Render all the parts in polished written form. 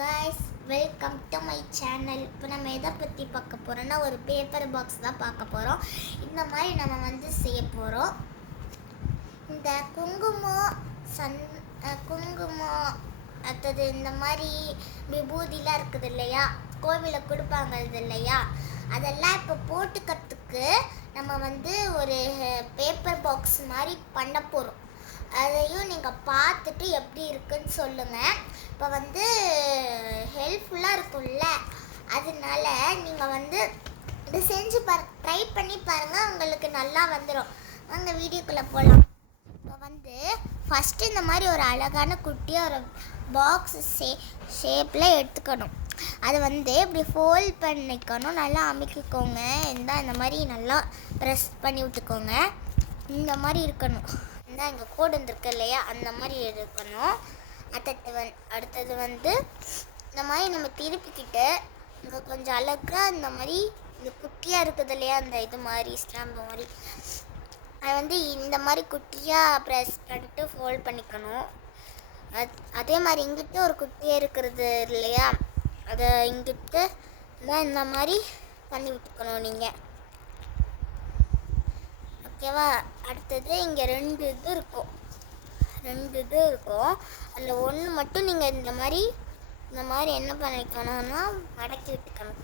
guys, welcome to my channel. இப்போ நம்ம எதை பற்றி பார்க்க போகிறோன்னா ஒரு பேப்பர் பாக்ஸ் தான் பார்க்க போகிறோம். இந்த மாதிரி நம்ம செய்ய போகிறோம். இந்த குங்குமம் அடுத்தது இந்த மாதிரி விபூதிலாம் இருக்குது இல்லையா, கோவிலில் கொடுப்பாங்க இல்லையா, அதெல்லாம் இப்போ போட்டுக்கிறதுக்கு நம்ம ஒரு பேப்பர் பாக்ஸ் மாதிரி பண்ண போகிறோம். அதையும் நீங்கள் பார்த்துட்டு எப்படி இருக்குன்னு சொல்லுங்கள். இப்போ ஹெல்ப்ஃபுல்லாக இருக்கும்ல, அதனால நீங்கள் இதை செஞ்சு ட்ரை பண்ணி பாருங்கள், உங்களுக்கு நல்லா வந்துடும். வாங்க வீடியோக்குள்ளே போகலாம். இப்போ ஃபஸ்ட்டு இந்த மாதிரி ஒரு அழகான குட்டியாக ஒரு பாக்ஸ் ஷேப்பில் எடுத்துக்கணும். அதை இப்படி ஃபோல்ட் பண்ணிக்கணும், நல்லா அமைக்கிக்கோங்க. இந்த மாதிரி நல்லா ப்ரெஸ் பண்ணி விட்டுக்கோங்க. இந்த மாதிரி இருக்கணும். இங்கே கோடு வந்துருக்கு இல்லையா, அந்த மாதிரி எடுக்கணும். அடுத்தது இந்த மாதிரி நம்ம திருப்பிக்கிட்டு இங்கே கொஞ்சம் அழகாக இந்த மாதிரி இந்த குட்டியாக இருக்குது இல்லையா, அந்த இது மாதிரி ஸ்டாம்பு மாதிரி, அதை இந்த மாதிரி குட்டியாக ப்ரெஸ் பண்ணிட்டு ஃபோல்ட் பண்ணிக்கணும். அதே மாதிரி இங்கிட்ட ஒரு குட்டியாக இருக்கிறது இல்லையா, அதை இங்கிட்ட இந்த மாதிரி பண்ணி விட்டுக்கணும் நீங்கள். ஓகேவா? அடுத்தது இங்கே ரெண்டு இது இருக்கும். அதில் ஒன்று மட்டும் நீங்கள் இந்த மாதிரி என்ன பண்ணிக்கணும்னா மடக்கி விட்டுக்கணும்.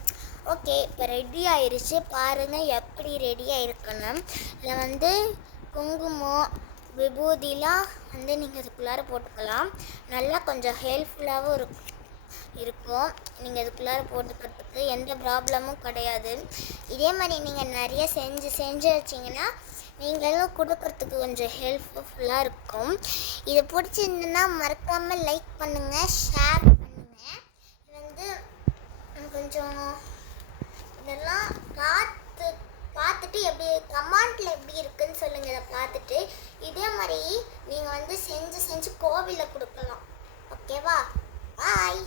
ஓகே, இப்போ ரெடி ஆயிடுச்சு. பாருங்கள் எப்படி ரெடியாக இருக்கணும். இதில் குங்குமம் விபூதிலாம் நீங்கள் இதுக்குள்ளார போட்டுக்கலாம். நல்லா கொஞ்சம் ஹெல்ப்ஃபுல்லாகவும் இருக்கும். நீங்கள் இதுக்குள்ளார போட்டுக்கிறதுக்கு எந்த ப்ராப்ளமும் கிடையாது. இதே மாதிரி நீங்கள் நிறைய செஞ்சு வச்சிங்கன்னா நீங்களும் கொடுக்கறதுக்கு கொஞ்சம் ஹெல்ப்ஃபுல்லாக இருக்கும். இதை பிடிச்சிருந்துன்னா மறக்காமல் லைக் பண்ணுங்கள், ஷேர் பண்ணுங்கள். இது கொஞ்சம் இதெல்லாம் பார்த்துட்டு எப்படி கமெண்ட்டில் எப்படி இருக்குன்னு சொல்லுங்கள். இதை பார்த்துட்டு இதே மாதிரி நீங்கள் செஞ்சு கோவிலில் கொடுக்கலாம். ஓகேவா? பாய்.